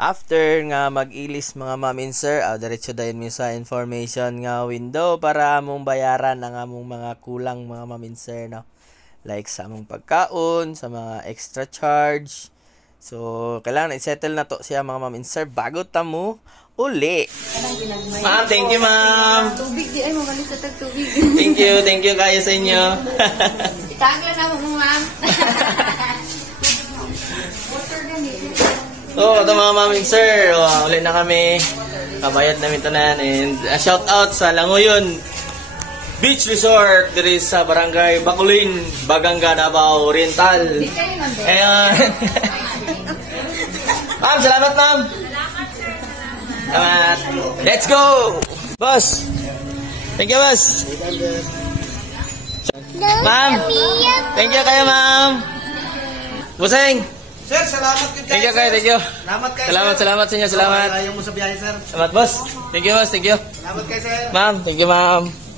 After nga mag-ilis mga ma'am and sir, diretso dayon mi sa information nga window para among bayaran ang among mga kulang mga ma'am and sir, no? Like sa among pagkaon, sa mga extra charge. So, kailangan i-settle na to siya mga ma'am and sir bago tamo uli. Ma'am, thank you ma'am. Tubig di ay mo galit sa tubig. Thank you kayo sa inyo. Itagla na mo ma'am. So, ito mga ma'am and sir, uli na kami. Kabayad namin tanan and shout out sa Langoyon Beach Resort diri sa Barangay Bacolin, Baganga, Davao Oriental. Ayan. Ma'am, salamat ma'am. Salamat. Let's go! Boss! Thank you, boss! Ma'am! Thank you kayo, ma'am! Buseng! Sir, salamat kayo. Thank you kayo, thank you. Salamat kayo, Salamat sa inyo, salamat. Ayaw mo sa biyahe, sir. Salamat, boss. Thank you, boss, thank you. Salamat kayo, sir. Ma'am, thank you, ma'am.